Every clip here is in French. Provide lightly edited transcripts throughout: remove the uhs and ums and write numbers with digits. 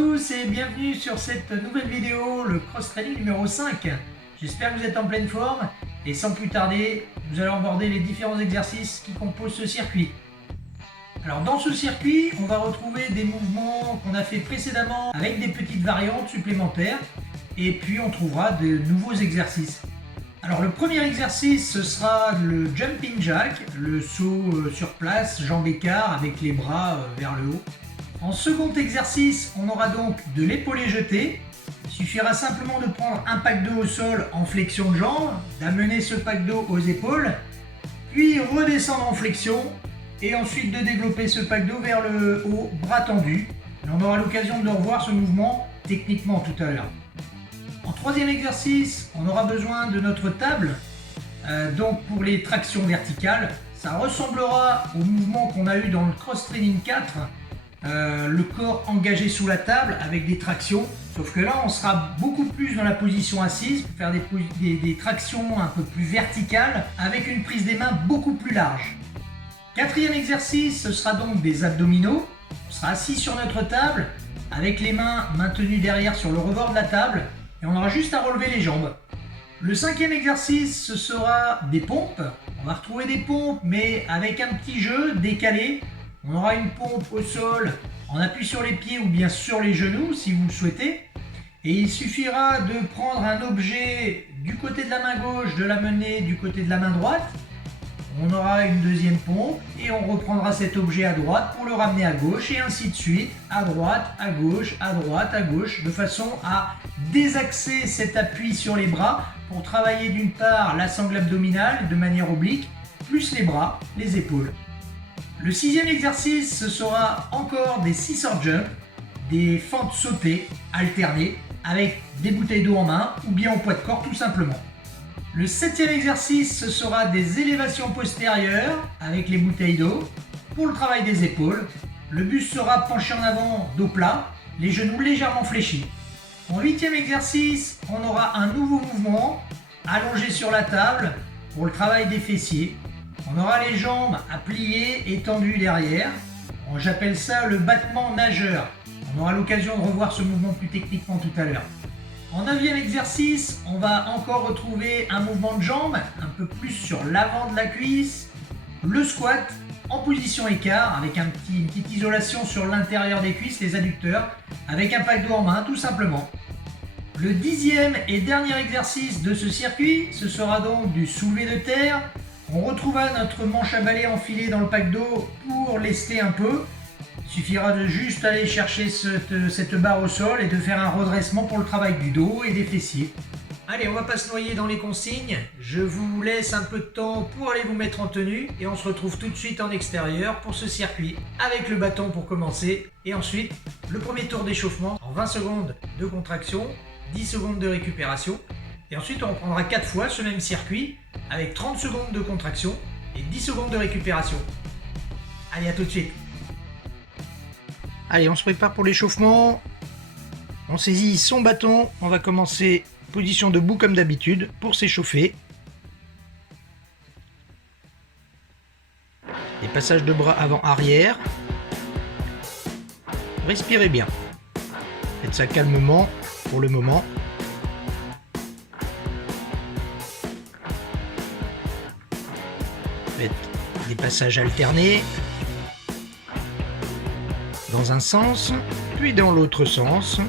tous et bienvenue sur cette nouvelle vidéo, le cross-training numéro 5. J'espère que vous êtes en pleine forme et sans plus tarder, nous allons aborder les différents exercices qui composent ce circuit. Alors dans ce circuit, on va retrouver des mouvements qu'on a fait précédemment avec des petites variantes supplémentaires et puis on trouvera de nouveaux exercices. Alors le premier exercice, ce sera le jumping jack, le saut sur place, jambes écart avec les bras vers le haut. En second exercice, on aura donc de l'épaulé jeté. Il suffira simplement de prendre un pack d'eau au sol en flexion de jambe, d'amener ce pack d'eau aux épaules, puis redescendre en flexion et ensuite de développer ce pack d'eau vers le haut, bras tendus. Et on aura l'occasion de revoir ce mouvement techniquement tout à l'heure. En troisième exercice, on aura besoin de notre table. Donc pour les tractions verticales, ça ressemblera au mouvement qu'on a eu dans le cross training 4. Le corps engagé sous la table avec des tractions, sauf que là on sera beaucoup plus dans la position assise pour faire des tractions un peu plus verticales avec une prise des mains beaucoup plus large. Quatrième exercice, ce sera donc des abdominaux. On sera assis sur notre table avec les mains maintenues derrière sur le rebord de la table et on aura juste à relever les jambes. Le cinquième exercice, ce sera des pompes. On va retrouver des pompes mais avec un petit jeu décalé. On aura une pompe au sol en appui sur les pieds ou bien sur les genoux si vous le souhaitez. Et il suffira de prendre un objet du côté de la main gauche, de l'amener du côté de la main droite. On aura une deuxième pompe et on reprendra cet objet à droite pour le ramener à gauche et ainsi de suite, à droite, à gauche, à droite, à gauche, de façon à désaxer cet appui sur les bras pour travailler d'une part la sangle abdominale de manière oblique, plus les bras, les épaules. Le sixième exercice, ce sera encore des scissor jump, des fentes sautées alternées avec des bouteilles d'eau en main ou bien au poids de corps tout simplement. Le septième exercice, ce sera des élévations postérieures avec les bouteilles d'eau pour le travail des épaules. Le buste sera penché en avant, dos plat, les genoux légèrement fléchis. En huitième exercice, on aura un nouveau mouvement allongé sur la table pour le travail des fessiers. On aura les jambes à plier et tendues derrière. J'appelle ça le battement nageur. On aura l'occasion de revoir ce mouvement plus techniquement tout à l'heure. En neuvième exercice, on va encore retrouver un mouvement de jambes, un peu plus sur l'avant de la cuisse. Le squat en position écart avec une petite isolation sur l'intérieur des cuisses, les adducteurs, avec un pack d'eau en main tout simplement. Le dixième et dernier exercice de ce circuit, ce sera donc du soulevé de terre. On retrouvera notre manche à balai enfilée dans le pack d'eau pour lester un peu. Il suffira de juste aller chercher cette barre au sol et de faire un redressement pour le travail du dos et des fessiers. Allez, on va pas se noyer dans les consignes. Je vous laisse un peu de temps pour aller vous mettre en tenue et on se retrouve tout de suite en extérieur pour ce circuit avec le bâton pour commencer et ensuite le premier tour d'échauffement en 20 secondes de contraction, 10 secondes de récupération. Et ensuite, on reprendra 4 fois ce même circuit avec 30 secondes de contraction et 10 secondes de récupération. Allez, à tout de suite. Allez, on se prépare pour l'échauffement. On saisit son bâton. On va commencer position debout comme d'habitude pour s'échauffer. Les passages de bras avant-arrière. Respirez bien. Faites ça calmement pour le moment. Faites des passages alternés dans un sens, puis dans l'autre sens. Un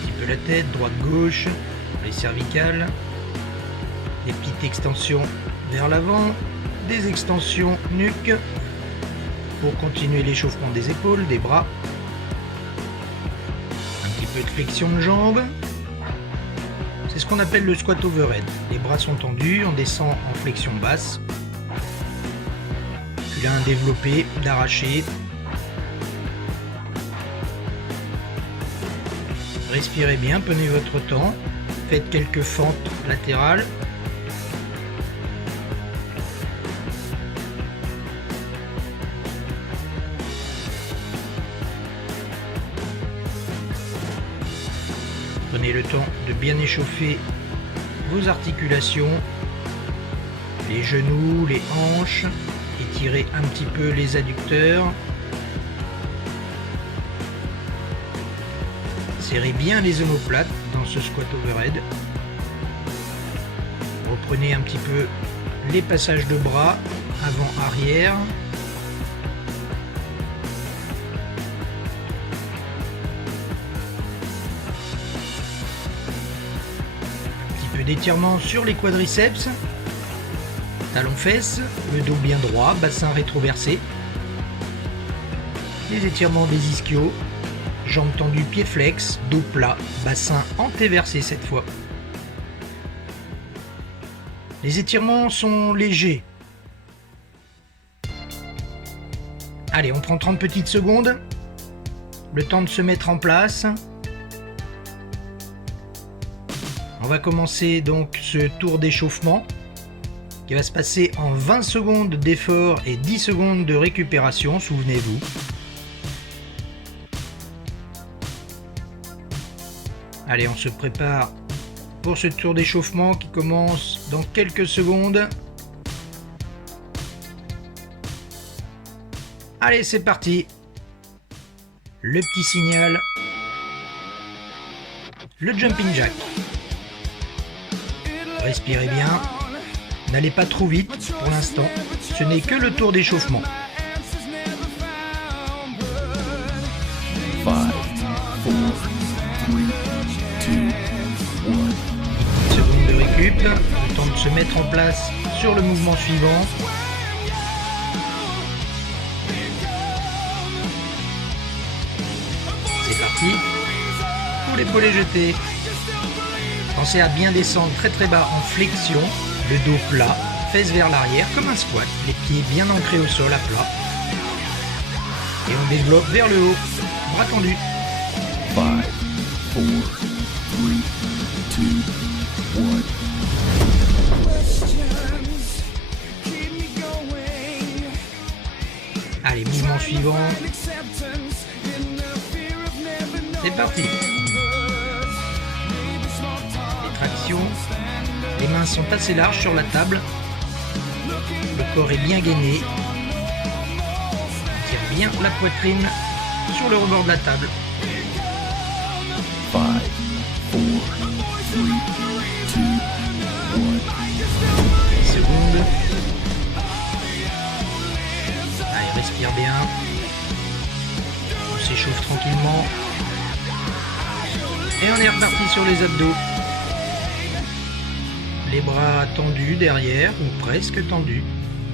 petit peu la tête, droite-gauche, les cervicales, des petites extensions vers l'avant, des extensions nuque pour continuer l'échauffement des épaules, des bras. Peu de flexion de jambes. C'est ce qu'on appelle le squat overhead. Les bras sont tendus, on descend en flexion basse. Puis là un développé d'arraché. Respirez bien, prenez votre temps. Faites quelques fentes latérales. Prenez le temps de bien échauffer vos articulations Les genoux, les hanches, étirez un petit peu les adducteurs. Serrez bien les omoplates dans ce squat overhead. Reprenez un petit peu les passages de bras avant-arrière. Un petit peu d'étirement sur les quadriceps. Talons-fesses, le dos bien droit, bassin rétroversé. Les étirements des ischios. Jambes tendues, pieds flex, dos plat, bassin antéversé cette fois. Les étirements sont légers. Allez, on prend 30 petites secondes. Le temps de se mettre en place. On va commencer donc ce tour d'échauffement qui va se passer en 20 secondes d'effort et 10 secondes de récupération, souvenez-vous. Allez, on se prépare pour ce tour d'échauffement qui commence dans quelques secondes. Allez, c'est parti. Le petit signal. Le jumping jack. Respirez bien. N'allez pas trop vite pour l'instant. Ce n'est que le tour d'échauffement. 5, 4, 3, 2, 1. Seconde de récup, le temps de se mettre en place sur le mouvement suivant. C'est parti pour l'épaulé jeté. Pensez à bien descendre très très bas en flexion, le dos plat, fesses vers l'arrière comme un squat, les pieds bien ancrés au sol à plat. Et on développe vers le haut, bras tendus. 5, 4, 3, 2, 1. Allez, mouvement suivant. C'est parti. Les tractions. Les mains sont assez larges sur la table. Le corps est bien gainé. On tire bien la poitrine sur le rebord de la table. 5, 4, 3, 2, 1. Seconde. Allez, respire bien. On s'échauffe tranquillement. Et on est reparti sur les abdos. Les bras tendus derrière ou presque tendus.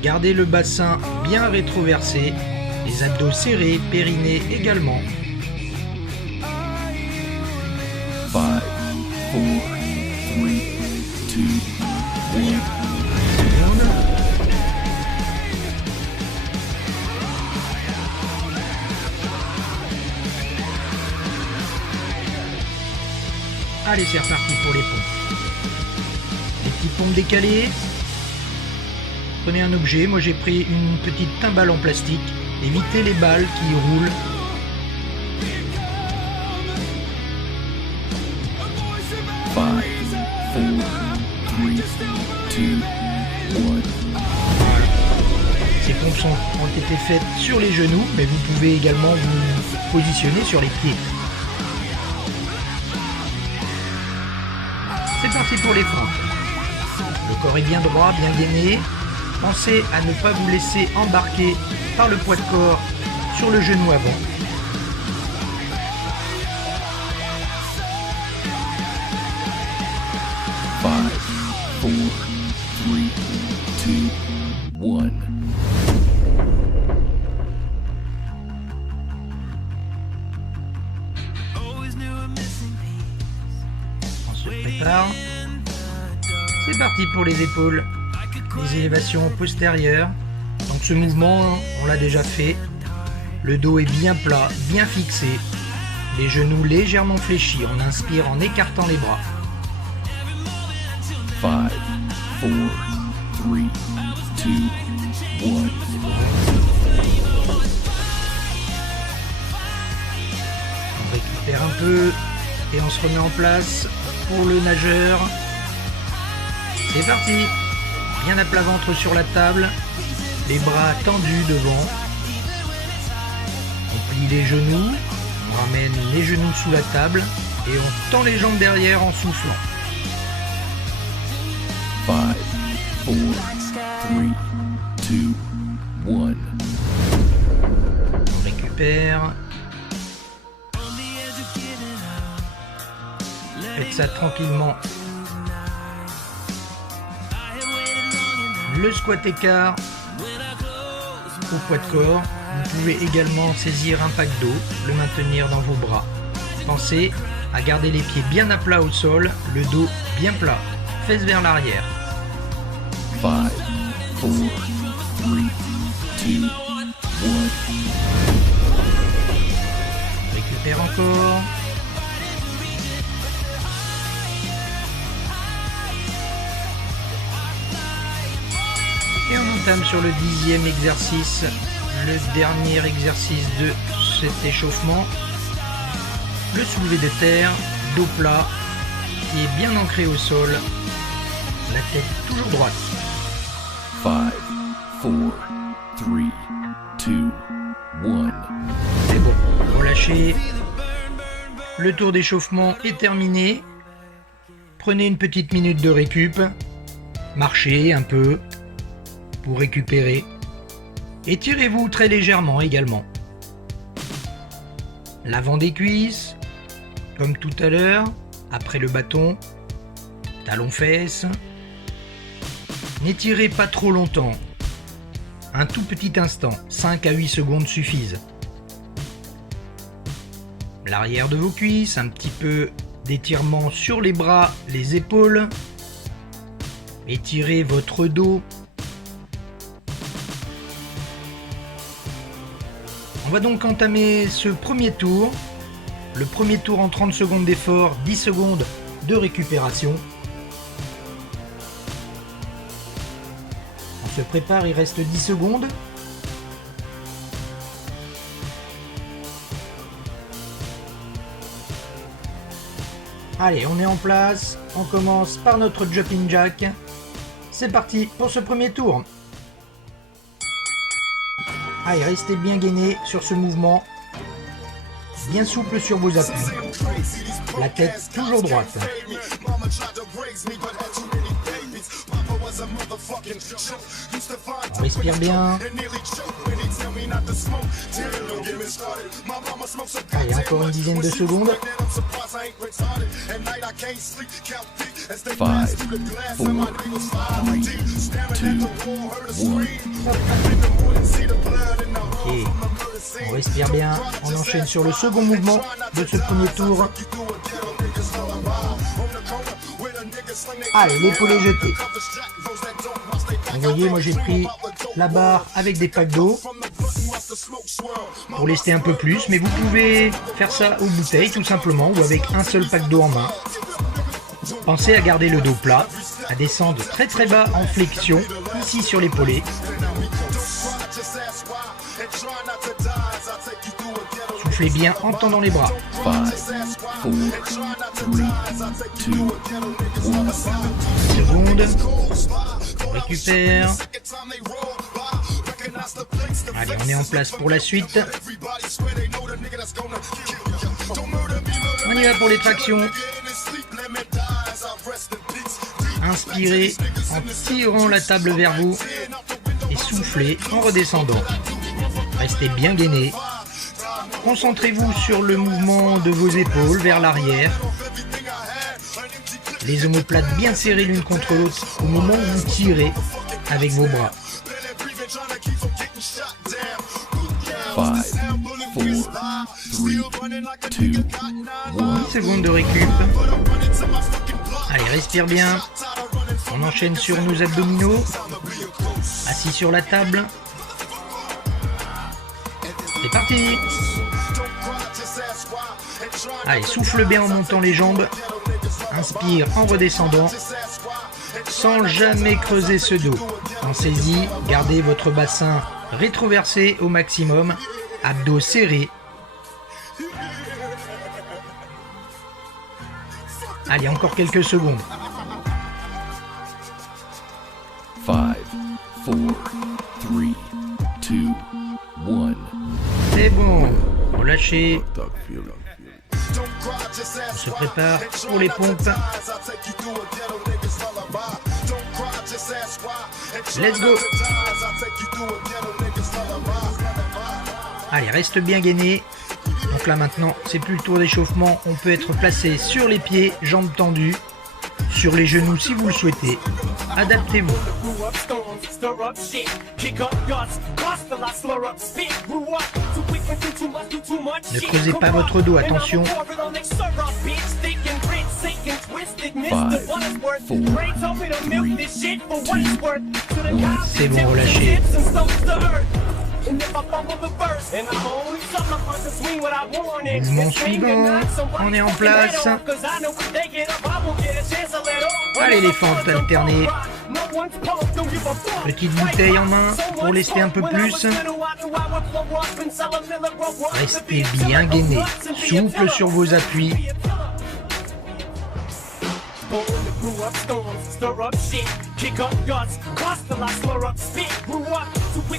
Gardez le bassin bien rétroversé. Les abdos serrés, périnée également. 5, 4, 3, 2, 1. Seconde. Allez, c'est reparti pour les pompes. Les petites pompes décalées. Prenez un objet, moi j'ai pris une petite timbale en plastique. Évitez les balles qui roulent. Five, 4, 3, 2, 1. Ces pompes ont été faites sur les genoux, mais vous pouvez également vous positionner sur les pieds. C'est parti pour les fentes. Le corps est bien droit, bien gainé. Pensez à ne pas vous laisser embarquer par le poids de corps sur le genou avant. Five, 4, 3, 2, 1. On se prépare. C'est parti pour les épaules. Les élévations postérieures. Donc ce mouvement, on l'a déjà fait. Le dos est bien plat, bien fixé. Les genoux légèrement fléchis. On inspire en écartant les bras. 5, 4, 3, 2, 1. On récupère un peu et on se remet en place pour le nageur. C'est parti. bien à plat ventre sur la table, les bras tendus devant. On plie les genoux, on ramène les genoux sous la table et on tend les jambes derrière en soufflant. 5, 4, 3, 2, 1. On récupère. Faites ça tranquillement. Le squat écart au poids de corps. Vous pouvez également saisir un pack d'eau, le maintenir dans vos bras. Pensez à garder les pieds bien à plat au sol, le dos bien plat, fesses vers l'arrière. 5, 4, 3, 2, 1. Récupère encore. Et on entame sur le 10e exercice, le dernier exercice de cet échauffement. Le soulevé de terre, dos plat, qui est bien ancré au sol, la tête toujours droite. 5, 4, 3, 2, 1. C'est bon, relâchez. Le tour d'échauffement est terminé. Prenez une petite minute de récup. Marchez un peu pour récupérer. Étirez-vous très légèrement également. L'avant des cuisses, comme tout à l'heure, après le bâton, talons-fesses. N'étirez pas trop longtemps. Un tout petit instant, 5 à 8 secondes suffisent. L'arrière de vos cuisses, un petit peu d'étirement sur les bras, les épaules. Étirez votre dos. On va donc entamer ce premier tour. Le premier tour en 30 secondes d'effort, 10 secondes de récupération. On se prépare, il reste 10 secondes. Allez, on est en place. On commence par notre jumping jack. C'est parti pour ce premier tour. Allez, restez bien gainé sur ce mouvement. Bien souple sur vos appuis. La tête toujours droite. On respire bien. Allez, encore une dizaine de secondes. 5, 4, 3, 2, 1. Et on respire bien. On enchaîne sur le second mouvement de ce premier tour. Allez, l'épaule est jetée. Vous voyez, moi j'ai pris la barre avec des packs d'eau pour lester un peu plus, mais vous pouvez faire ça aux bouteilles tout simplement ou avec un seul pack d'eau en main. Pensez à garder le dos plat, à descendre très très bas en flexion, ici sur l'épaulé. Soufflez bien en tendant les bras. 5, 4, 3, 2, 1. Seconde. On récupère. Allez, on est en place pour la suite. On y va pour les tractions. Inspirez en tirant la table vers vous et soufflez en redescendant. Restez bien gainé. Concentrez-vous sur le mouvement de vos épaules vers l'arrière. Les omoplates bien serrées l'une contre l'autre au moment où vous tirez avec vos bras. 5, 4, 3, 2, 1. 10 secondes de récup. Allez, respire bien. On enchaîne sur nos abdominaux. Assis sur la table. C'est parti. Allez, souffle bien en montant les jambes. Inspire en redescendant. Sans jamais creuser ce dos. Pensez-y, gardez votre bassin rétroversé au maximum. Abdos serrés. Allez, encore quelques secondes. 5, 1. C'est bon, relâchez. Dog feeling. On se prépare pour les pompes. Let's go. Allez, reste bien gainé. Donc là maintenant, c'est plus le tour d'échauffement. On peut être placé sur les pieds, jambes tendues, sur les genoux si vous le souhaitez. Adaptez-vous. Ne creusez pas votre dos, attention. 5, 4, 3, 2, 1. C'est bon, relâchez. Mouvement suivant. On est en place. Allez les fentes alternées. Petite bouteille en main pour lester un peu plus. Restez bien gainé. Souple sur vos appuis.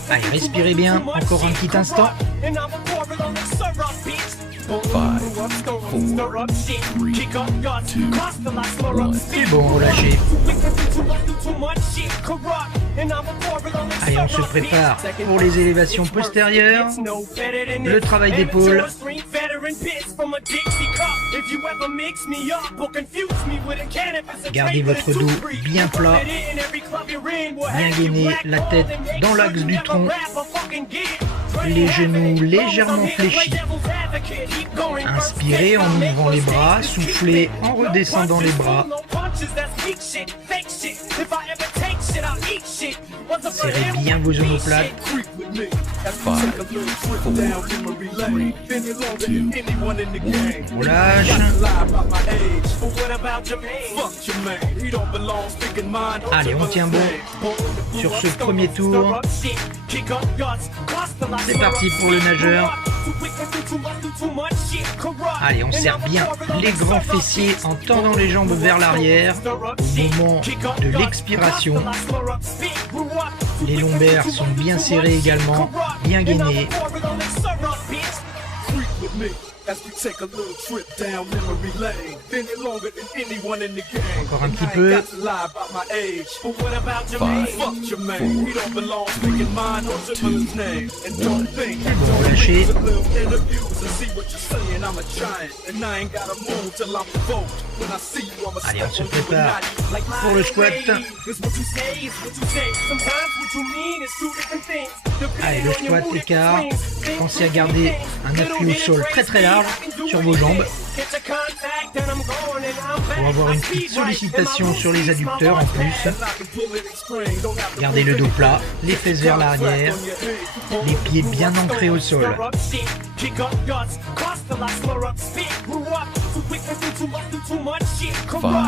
Allez, respirez bien, encore un petit instant. 5, 4, 3, 2, 1. C'est bon, relâchez. Allez, on se prépare pour les élévations postérieures. Le travail d'épaule. Gardez votre dos bien plat, bien gainé, la tête dans l'axe du tronc, les genoux légèrement fléchis. Inspirez en ouvrant les bras, soufflez en redescendant les bras. Serrez bien vos omoplates. 5, 4, 3, 2, 1. On lâche. Allez, on tient bon sur ce premier tour. C'est parti pour le nageur. Allez, on serre bien les grands fessiers en tendant les jambes vers l'arrière au moment de l'expiration. Les lombaires sont bien serrés également, bien gainés. Encore un petit peu. 5, 4, 3, 2, 1. Bon, relâchez. Allez, on se prépare pour le squat. Allez, le squat écart. Pensez à garder un appui au sol très très large sur vos jambes pour avoir une petite sollicitation sur les adducteurs en plus. Gardez le dos plat, les fesses vers l'arrière, les pieds bien ancrés au sol. 5, 4, 3, 2, 1.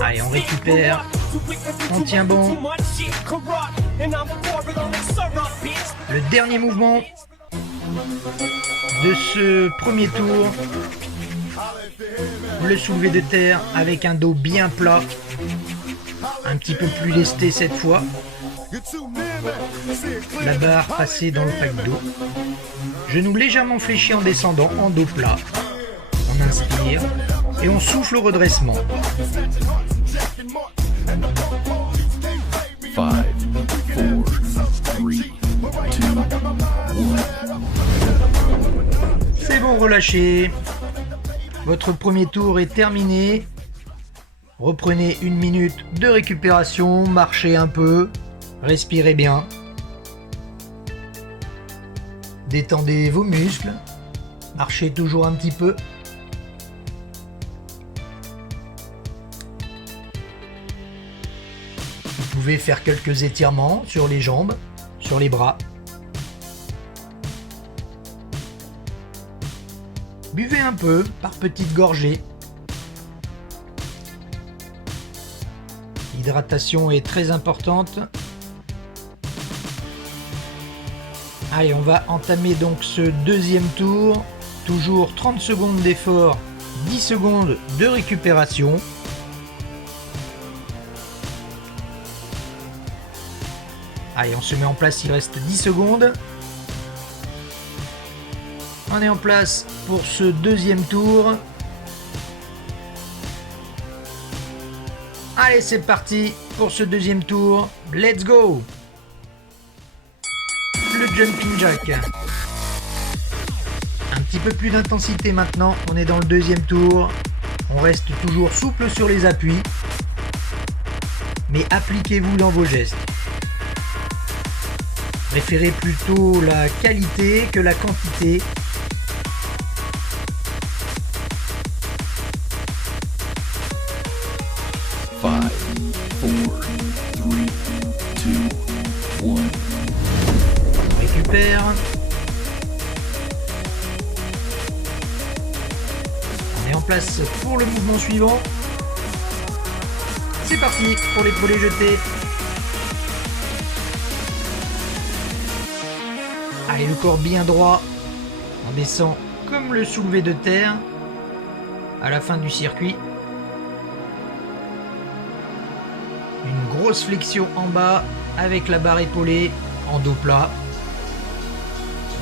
Allez, on récupère. On tient bon. Le dernier mouvement de ce premier tour. Le soulevé de terre avec un dos bien plat. Un petit peu plus lesté cette fois. La barre passée dans le pack d'eau. Genoux légèrement fléchis en descendant, en dos plat. On inspire et on souffle au redressement. 5, 4, 3, 2, 1. C'est bon, relâchez. Votre premier tour est terminé. Reprenez une minute de récupération, marchez un peu, respirez bien. Détendez vos muscles, marchez toujours un petit peu. Vous pouvez faire quelques étirements sur les jambes, sur les bras. Buvez un peu par petites gorgées. L'hydratation est très importante. Allez, on va entamer donc ce deuxième tour. Toujours 30 secondes d'effort 10 secondes de récupération. Allez, on se met en place, il reste 10 secondes. On est en place pour ce deuxième tour. Allez, c'est parti pour ce deuxième tour. Let's go! Le jumping jack. Un petit peu plus d'intensité maintenant. On est dans le deuxième tour. On reste toujours souple sur les appuis. Mais appliquez-vous dans vos gestes. Préférez plutôt la qualité que la quantité. Five, four, three, two, one. On récupère. On est en place pour le mouvement suivant. C'est parti pour l'épaulé jeté. Allez, le corps bien droit. On descend comme le soulevé de terre à la fin du circuit. Une grosse flexion en bas avec la barre épaulée en dos plat.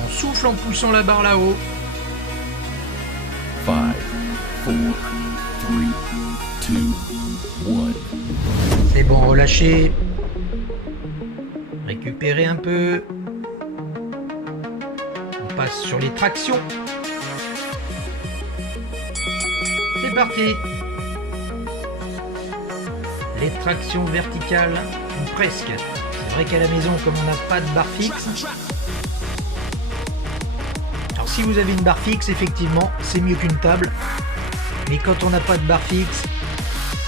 On souffle en poussant la barre là-haut. 5, 4, 3, 2, 1. C'est bon, relâchez. Récupérez un peu. On passe sur les tractions. C'est parti. Les tractions verticales, ou presque. C'est vrai qu'à la maison, comme on n'a pas de barre fixe. Alors si vous avez une barre fixe, effectivement, c'est mieux qu'une table. Mais quand on n'a pas de barre fixe,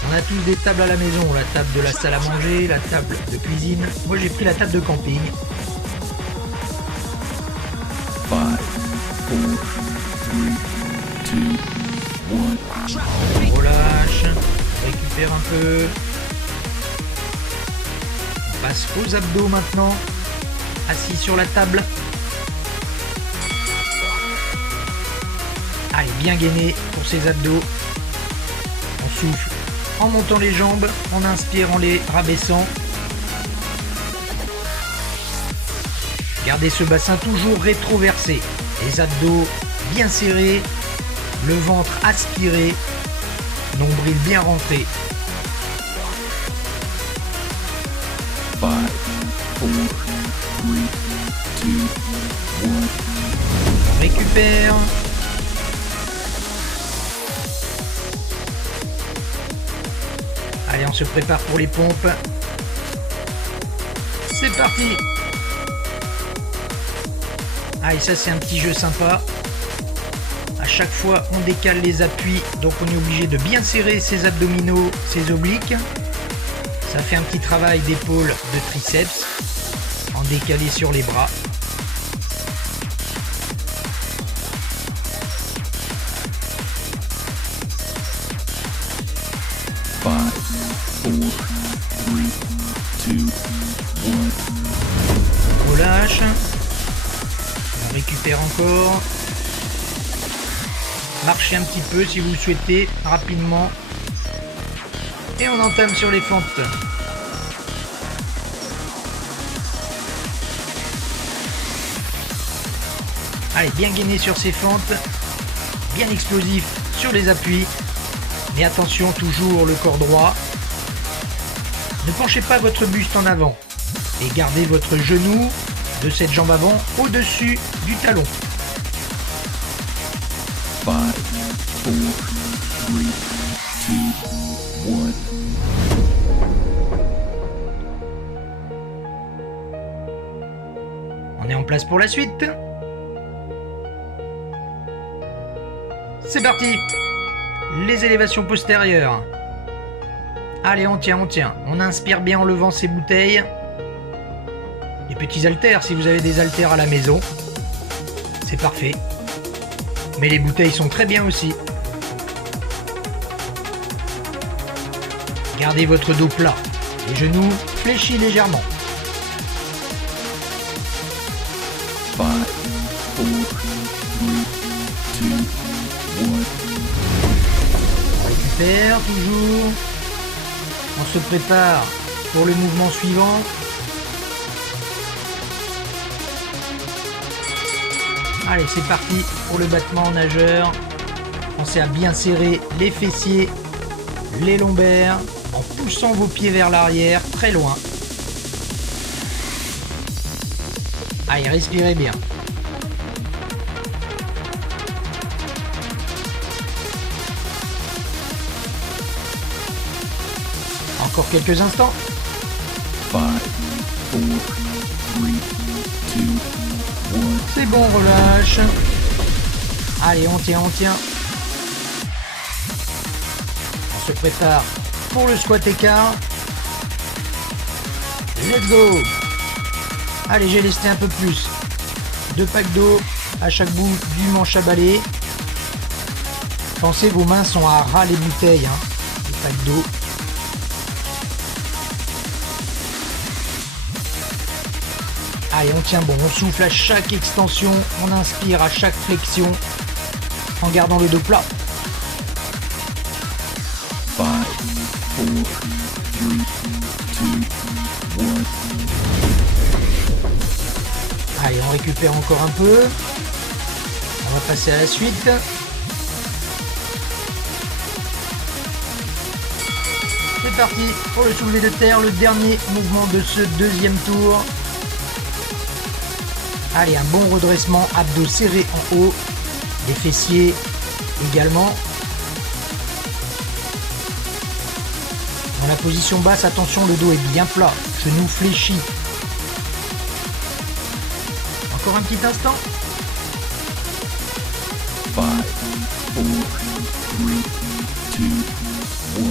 on a tous des tables à la maison. La table de la salle à manger, la table de cuisine. Moi j'ai pris la table de camping. 5, 4, 3, 2, 1. On relâche, on récupère un peu. On passe aux abdos maintenant. Assis sur la table. Allez, bien gainé pour ces abdos. On souffle en montant les jambes, on inspire en les rabaissant. Gardez ce bassin toujours rétroversé. Les abdos bien serrés, le ventre aspiré, nombril bien rentré. 5, 4, 3, 2, 1. On récupère. Allez, on se prépare pour les pompes. C'est parti. Allez, ça c'est un petit jeu sympa. À chaque fois, on décale les appuis, donc on est obligé de bien serrer ses abdominaux, ses obliques. Ça fait un petit travail d'épaule, de triceps, en décalé sur les bras. On relâche. On récupère encore. Marchez un petit peu si vous le souhaitez, rapidement. Et on entame sur les fentes. Allez, bien gainé sur ces fentes. Bien explosif sur les appuis. Mais attention, toujours le corps droit. Ne penchez pas votre buste en avant. Et gardez votre genou de cette jambe avant au-dessus du talon. 5, 4, 3, 2, 1. On est en place pour la suite. C'est parti. Les élévations postérieures. Allez, on tient, on tient. On inspire bien en levant ses bouteilles. Les petits haltères, si vous avez des haltères à la maison. C'est parfait. Mais les bouteilles sont très bien aussi. Gardez votre dos plat. Les genoux fléchis légèrement. 5, 4, 3, 2, 1. respire toujours. On se prépare pour le mouvement suivant. Allez, c'est parti pour le battement en nageur. Pensez à bien serrer les fessiers, les lombaires, en poussant vos pieds vers l'arrière, très loin. Allez, respirez bien. Encore quelques instants. 5, 4, 3, 2, 1. C'est bon, relâche. Allez, on tient, on tient. On se prépare pour le squat écart. Let's go. Allez, j'ai lesté un peu plus. 2 packs d'eau à chaque bout du manche à balai. Pensez, vos mains sont à ras les bouteilles, hein, les packs d'eau. Allez, on tient bon, on souffle à chaque extension, on inspire à chaque flexion, en gardant le dos plat. 5, 4, 3, 2, 1. Allez, on récupère encore un peu. On va passer à la suite. C'est parti pour le soulevé de terre, le dernier mouvement de ce deuxième tour. Allez, un bon redressement, abdos serrés en haut, les fessiers également. Dans la position basse, attention, le dos est bien plat, genoux fléchis. Encore un petit instant. 5, 4, 3, 2, 1.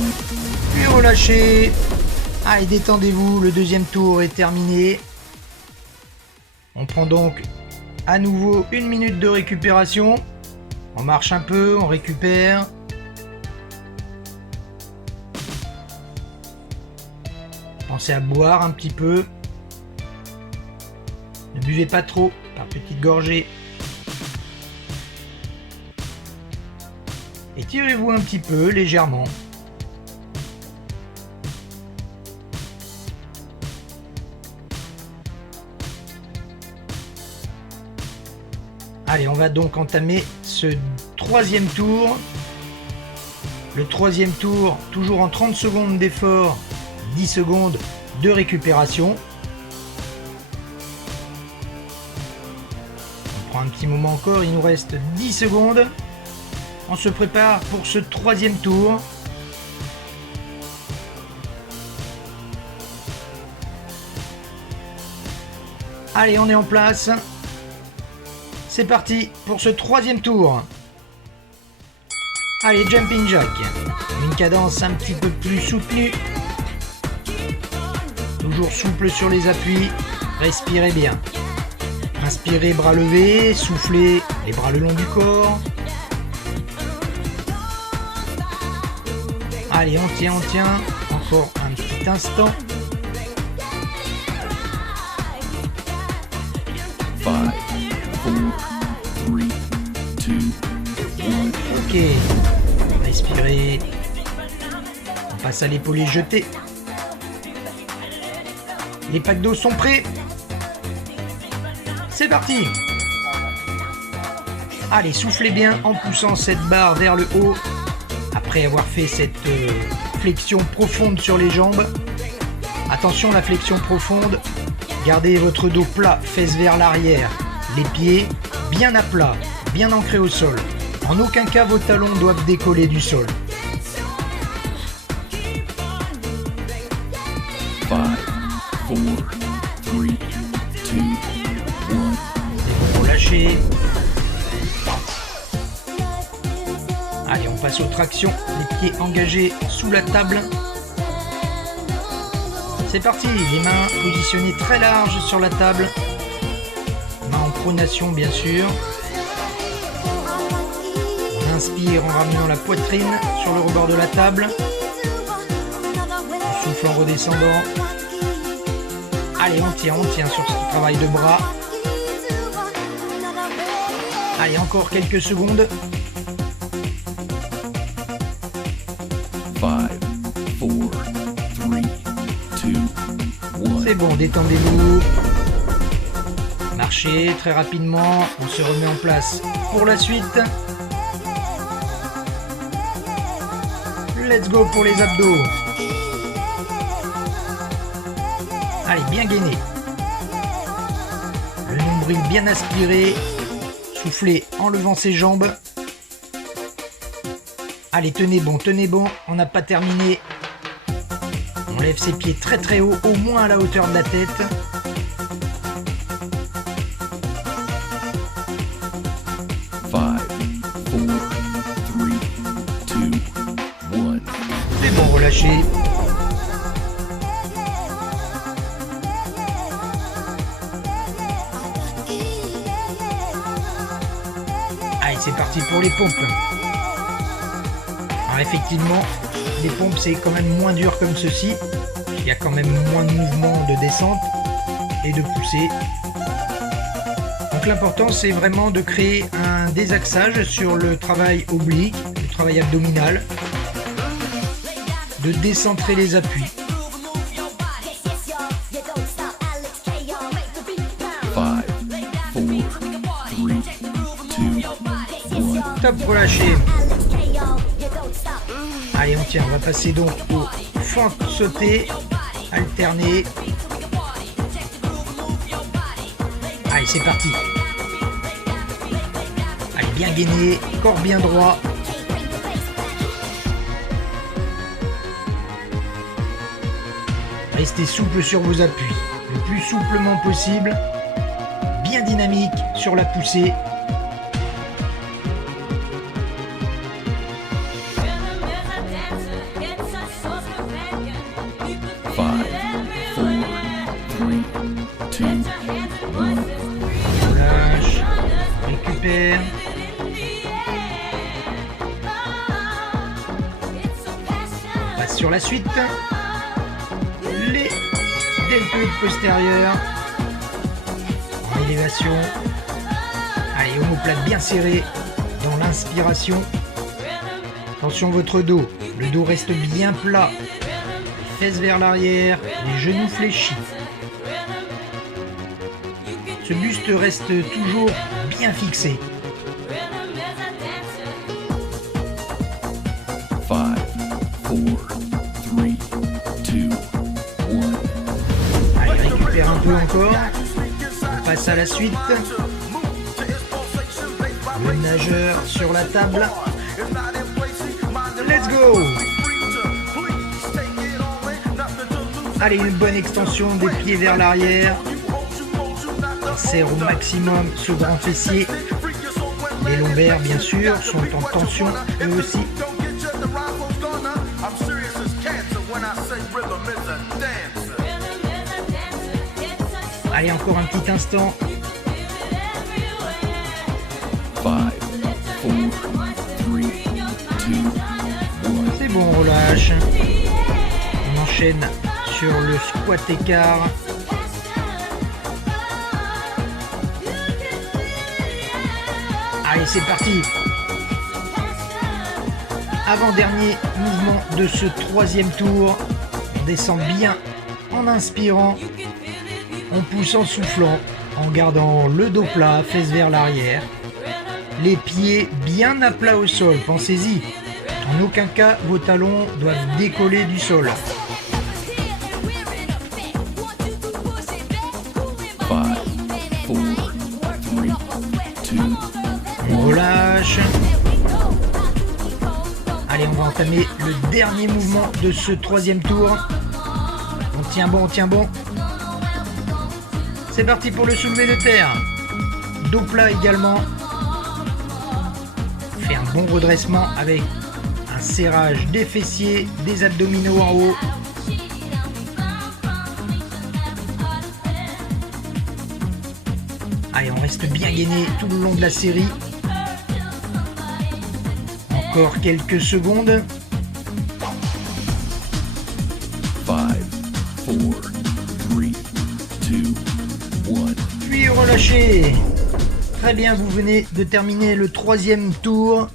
Puis relâchez. Allez, détendez-vous, le deuxième tour est terminé. On prend donc à nouveau 1 minute de récupération. On marche un peu, on récupère. Pensez à boire un petit peu. Ne buvez pas trop, par petites gorgées. Étirez-vous un petit peu, légèrement. Allez, on va donc entamer ce troisième tour. Le troisième tour, toujours en 30 secondes d'effort, 10 secondes de récupération. On prend un petit moment encore, il nous reste 10 secondes. On se prépare pour ce troisième tour. Allez, on est en place. C'est parti pour ce troisième tour. Allez, jumping jack. Une cadence un petit peu plus soutenue. Toujours souple sur les appuis. Respirez bien. Inspirez, bras levés. Soufflez, les bras le long du corps. Allez, on tient, on tient. Encore un petit instant. 5, 4, 3, 2, 1. Ok. Respirez. On passe à l'épaulé jeté. Les packs d'eau sont prêts. C'est parti. Allez, soufflez bien en poussant cette barre vers le haut. Après avoir fait cette flexion profonde sur les jambes. Attention, la flexion profonde. Gardez votre dos plat, fesses vers l'arrière. Les pieds bien à plat, bien ancrés au sol. En aucun cas vos talons doivent décoller du sol. 5, 4, 3, 2, 1. Relâchez. Allez, on passe aux tractions. Les pieds engagés sous la table. C'est parti, les mains positionnées très larges sur la table. Mains en pronation bien sûr. On inspire en ramenant la poitrine sur le rebord de la table. On souffle en redescendant. Allez, on tient sur ce travail de bras. Allez, encore quelques secondes. C'est bon, détendez-vous. Marchez très rapidement, on se remet en place pour la suite. Let's go pour les abdos. Allez, bien gainé. Le nombril bien aspiré. Soufflez en levant ses jambes. Allez, tenez bon, on n'a pas terminé. On lève ses pieds très très haut, au moins à la hauteur de la tête. C'est bon, relâchez. Allez, c'est parti pour les pompes. Alors effectivement, les pompes c'est quand même moins dur comme ceci. Il y a quand même moins de mouvements de descente et de poussée. Donc l'important c'est vraiment de créer un désaxage sur le travail oblique, le travail abdominal, de décentrer les appuis. 5, 4, 3, 2, 1. Top, relâchez. Allez, on tient, on va passer donc au fente sautée, alterné. Allez, c'est parti. Allez, bien gainé, corps bien droit. Restez souple sur vos appuis, le plus souplement possible. Bien dynamique sur la poussée. Relâche, récupère. On passe sur la suite. Les deltoïdes postérieurs. En élévation. Allez, omoplate bien serré dans l'inspiration. Attention votre dos. Le dos reste bien plat. Fesses vers l'arrière, les genoux fléchis. Ce buste reste toujours bien fixé. 5, 4, 3, 2, 1. Allez, récupère un peu encore. On passe à la suite. Le nageur sur la table. Let's go! Allez, une bonne extension des pieds vers l'arrière. On serre au maximum ce grand fessier. Les lombaires, bien sûr, sont en tension eux aussi. Allez, encore un petit instant. 5, 4, 3, 2, 1. C'est bon, on relâche. On enchaîne sur le squat écart. Allez, c'est parti. Avant-dernier mouvement de ce troisième tour. On descend bien en inspirant. On pousse en soufflant, en gardant le dos plat, fesses vers l'arrière. Les pieds bien à plat au sol, pensez-y. En aucun cas, vos talons doivent décoller du sol. 5, 4, 3, 2, On relâche. Allez, on va entamer le dernier mouvement de ce troisième tour. On tient bon, on tient bon. C'est parti pour le soulevé de terre. Dos plat également. On fait un bon redressement avec un serrage des fessiers, des abdominaux en haut. Allez, on reste bien gainé tout le long de la série. Encore quelques secondes. 5, 4, 3, 2, 1. Puis relâchez. Très bien, vous venez de terminer le troisième tour.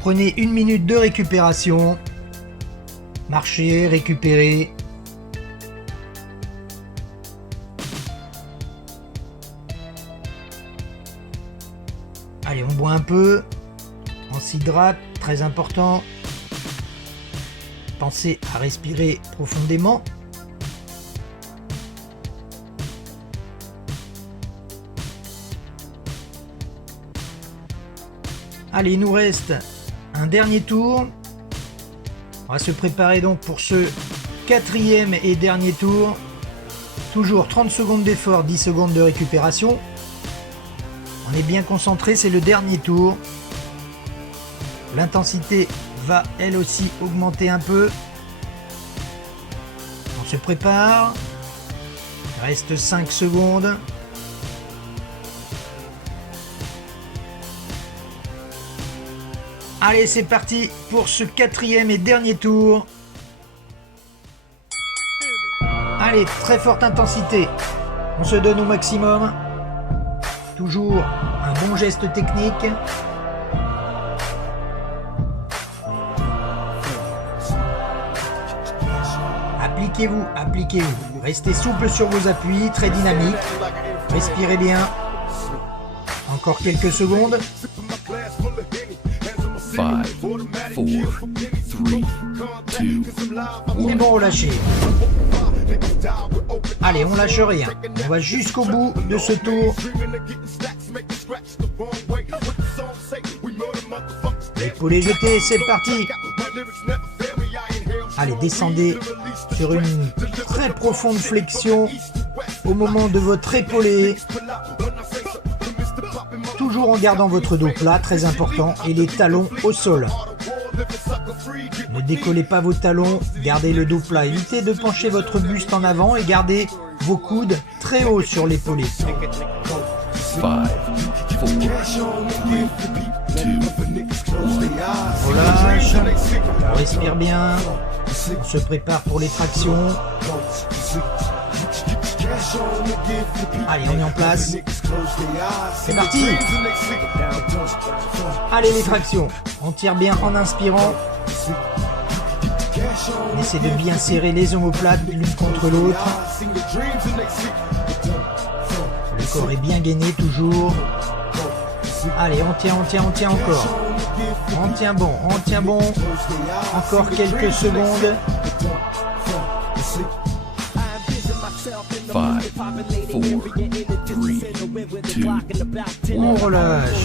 Prenez 1 minute de récupération. Marchez, récupérez. Allez, on boit un peu. On s'hydrate, très important. Pensez à respirer profondément. Allez, il nous reste un dernier tour. On va se préparer donc pour ce 4e et dernier tour. Toujours 30 secondes d'effort, 10 secondes de récupération. On est bien concentré, c'est le dernier tour. L'intensité va elle aussi augmenter un peu. On se prépare. Il reste 5 secondes. Allez, c'est parti pour ce 4e et dernier tour. Allez, très forte intensité. On se donne au maximum. Toujours un bon geste technique. Appliquez-vous, appliquez-vous. Restez souple sur vos appuis, très dynamique. Respirez bien. Encore quelques secondes. 5, 4, 3, 2, 1. C'est bon, relâchez. Allez, on lâche rien. On va jusqu'au bout de ce tour. L'épaule jetée, c'est parti. Allez, descendez sur une très profonde flexion au moment de votre épaulé. Toujours en gardant votre dos plat, très important, et les talons au sol. Ne décollez pas vos talons, gardez le dos plat. Évitez de pencher votre buste en avant et gardez vos coudes très hauts sur l'épaulé. 5, 4, 3, 2, 1. Relâche, on respire bien, on se prépare pour les tractions. Allez, on est en place. C'est parti. Allez, les tractions. On tire bien en inspirant. On essaie de bien serrer les omoplates l'une contre l'autre. Le corps est bien gainé toujours. Allez, on tient encore. On tient bon. Encore quelques secondes. 5, 4, 3, 2, 1. On relâche.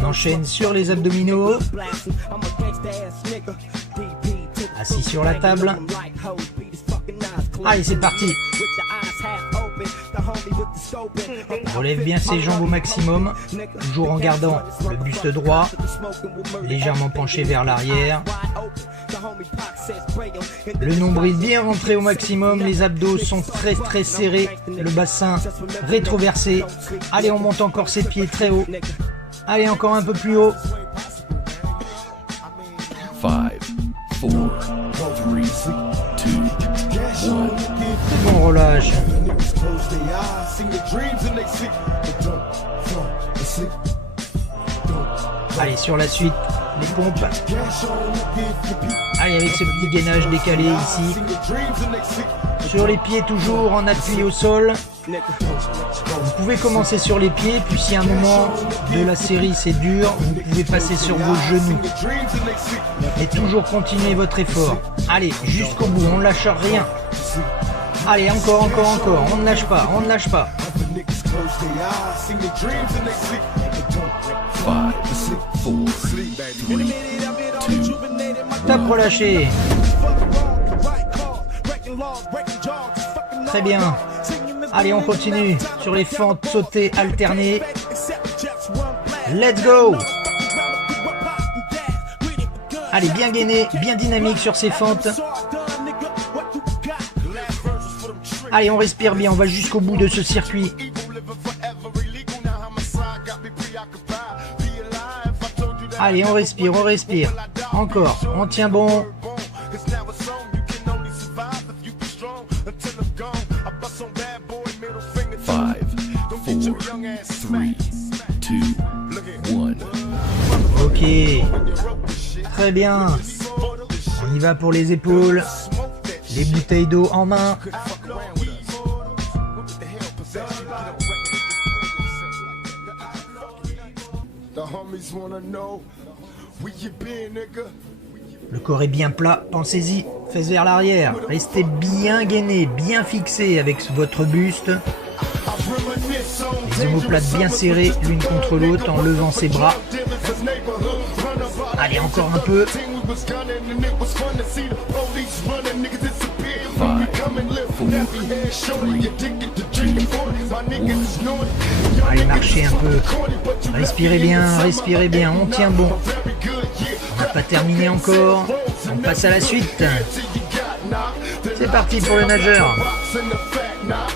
On enchaîne sur les abdominaux. Assis sur la table. Allez, c'est parti. On relève bien ses jambes au maximum, toujours en gardant le buste droit, légèrement penché vers l'arrière. Le nombril bien rentré au maximum, les abdos sont très très serrés, le bassin rétroversé. Allez, on monte encore ses pieds très haut. Allez, encore un peu plus haut. 5, 4, 3, 2, 1. C'est bon, relâche. Allez, sur la suite, les pompes. Allez, avec ce petit gainage décalé ici. Sur les pieds, toujours en appui au sol. Vous pouvez commencer sur les pieds, puis si à un moment de la série c'est dur, vous pouvez passer sur vos genoux. Et toujours continuer votre effort. Allez, jusqu'au bout, on ne lâche rien. Allez, encore, on ne lâche pas. 5, 4, 3, 2, 1. Top, relâché. Très bien. Allez, on continue sur les fentes sautées alternées. Let's go. Allez, bien gainé, bien dynamique sur ces fentes. Allez, on respire bien, on va jusqu'au bout de ce circuit. Allez, on respire. Encore, on tient bon. 5, 4, 3, 2, 1. Ok. Très bien. On y va pour les épaules. Les bouteilles d'eau en main. Le corps est bien plat, pensez-y, fesses vers l'arrière. Restez bien gainé, bien fixé avec votre buste. Les omoplates bien serrées l'une contre l'autre en levant ses bras. Allez, encore un peu. Allez, marchez un peu. Respirez bien, on tient bon. On n'a pas terminé encore. On passe à la suite. C'est parti pour le nageur.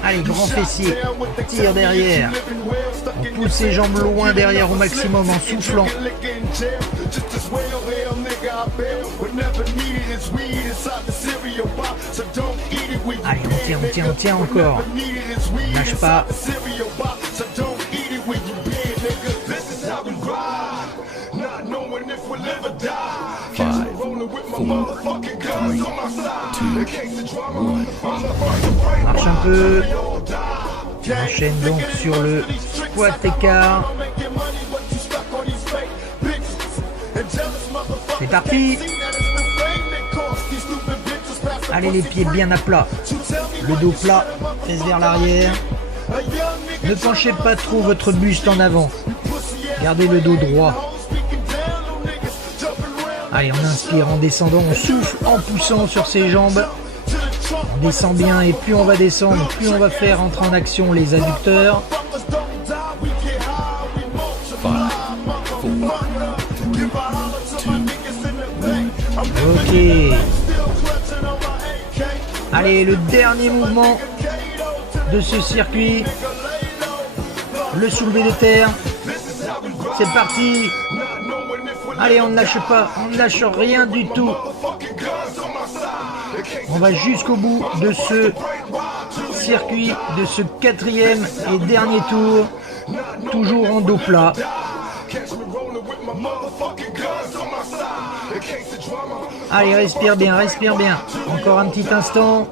Allez, grand fessier. Tire derrière. On pousse ses jambes loin derrière au maximum en soufflant. Allez, on tient encore. On lâche pas. Marche un peu. On enchaîne donc sur le squat écart. C'est parti. Allez, les pieds bien à plat. Le dos plat, fesses vers l'arrière. Ne penchez pas trop votre buste en avant. Gardez le dos droit. Allez, on inspire en descendant, on souffle en poussant sur ses jambes. On descend bien et plus on va descendre, plus on va faire entrer en action les adducteurs. Ok. Allez, le dernier mouvement de ce circuit. Le soulevé de terre. C'est parti. Allez, on ne lâche pas, on ne lâche rien du tout. On va jusqu'au bout de ce circuit, de ce quatrième et dernier tour. Toujours en dos plat. Allez, respire bien. Encore un petit instant.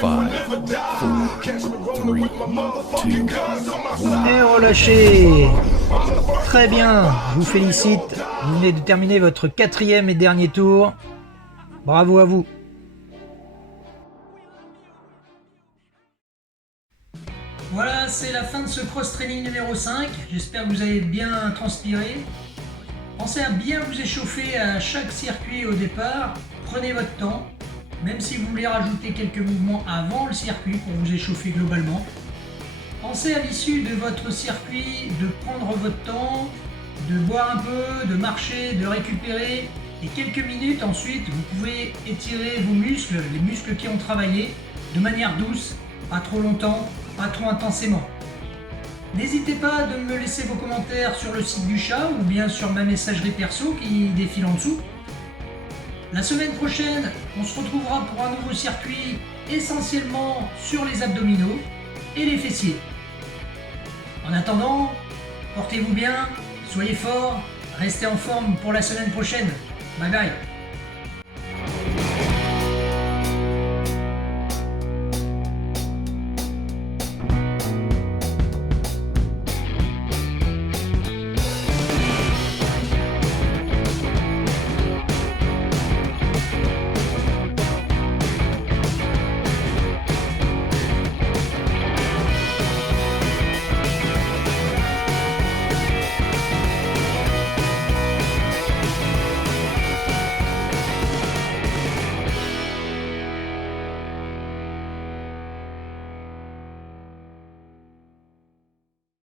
5, 4, 3, 2, 1. Et relâchez. Très bien, je vous félicite. Vous venez de terminer votre quatrième et dernier tour. Bravo à vous. Voilà, c'est la fin de ce cross-training numéro 5. J'espère que vous avez bien transpiré. Pensez à bien vous échauffer à chaque circuit au départ. Prenez votre temps. Même si vous voulez rajouter quelques mouvements avant le circuit pour vous échauffer globalement. Pensez à l'issue de votre circuit de prendre votre temps, de boire un peu, de marcher, de récupérer. Et quelques minutes ensuite, vous pouvez étirer vos muscles, les muscles qui ont travaillé, de manière douce, pas trop longtemps, pas trop intensément. N'hésitez pas de me laisser vos commentaires sur le site du chat ou bien sur ma messagerie perso qui défile en dessous. La semaine prochaine, on se retrouvera pour un nouveau circuit essentiellement sur les abdominaux et les fessiers. En attendant, portez-vous bien, soyez forts, restez en forme pour la semaine prochaine. Bye bye.